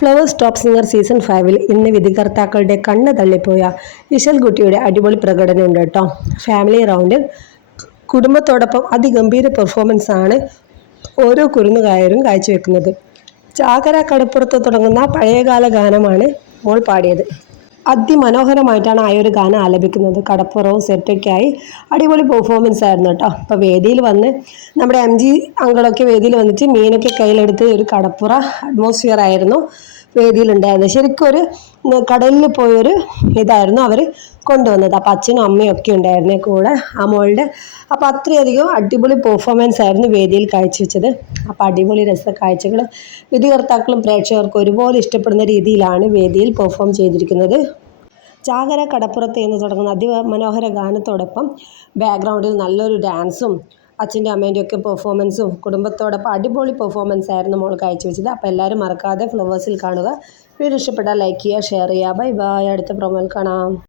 Flowers top singer season 5 ഇന്ന് വിധികർത്താക്കളുടെ കണ്ണ് തള്ളിപ്പോയ ഇശൽകുട്ടിയുടെ അടിപൊളി പ്രകടനമുണ്ട് കേട്ടോ. ഫാമിലി റൗണ്ടിൽ കുടുംബത്തോടൊപ്പം അതിഗംഭീര പെർഫോമൻസ് ആണ് ഓരോ കുരുന്നുകായരും കാഴ്ചവെക്കുന്നത്. ചാകര കടപ്പുറത്ത് തുടങ്ങുന്ന പഴയകാല ഗാനമാണ് മോൾ പാടിയത്. അതിമനോഹരമായിട്ടാണ് ആ ഒരു ഗാനം ആലപിക്കുന്നത്. കടപ്പുറവും സെറ്റൊക്കെയായി അടിപൊളി പെർഫോമൻസ് ആയിരുന്നു കേട്ടോ. അപ്പോൾ വേദിയിൽ വന്ന് നമ്മുടെ MG അങ്കിളൊക്കെ വേദിയിൽ വന്നിട്ട് മീനൊക്കെ കയ്യിലെടുത്ത് ഒരു കടപ്പുറ അറ്റ്മോസ്ഫിയർ ആയിരുന്നു വേദിയിലുണ്ടായിരുന്നത്. ശരിക്കും ഒരു കടലിൽ പോയൊരു ഇതായിരുന്നു അവർ കൊണ്ടുവന്നത്. അപ്പോൾ അച്ഛനും അമ്മയും ഒക്കെ ഉണ്ടായിരുന്നേ കൂടെ ആ മോളുടെ. അപ്പോൾ അത്രയധികം അടിപൊളി പെർഫോമൻസ് ആയിരുന്നു വേദിയിൽ കാഴ്ചവെച്ചത്. അപ്പോൾ അടിപൊളി രസക്കാഴ്ചകൾ വിധികർത്താക്കളും പ്രേക്ഷകർക്കും ഒരുപോലെ ഇഷ്ടപ്പെടുന്ന രീതിയിലാണ് വേദിയിൽ പെർഫോം ചെയ്തിരിക്കുന്നത്. ചാകര കടപ്പുറത്ത് എന്ന് തുടങ്ങുന്ന അതിമനോഹര ഗാനത്തോടൊപ്പം ബാക്ക്ഗ്രൗണ്ടിൽ നല്ലൊരു ഡാൻസും അച്ഛൻ്റെ അമ്മേൻ്റെ ഒക്കെ പെർഫോമൻസും കുടുംബത്തോടൊപ്പം അടിപൊളി പെർഫോമൻസ് ആയിരുന്നു മോൾ കാഴ്ചവെച്ചത്. അപ്പോൾ എല്ലാവരും മറക്കാതെ ഫ്ലവേഴ്സിൽ കാണുക. വീഡിയോ ഇഷ്ടപ്പെട്ടാൽ ലൈക്ക് ചെയ്യുക, ഷെയർ ചെയ്യുക. Bye bye. അടുത്ത പ്രൊമോയിൽ കാണാം.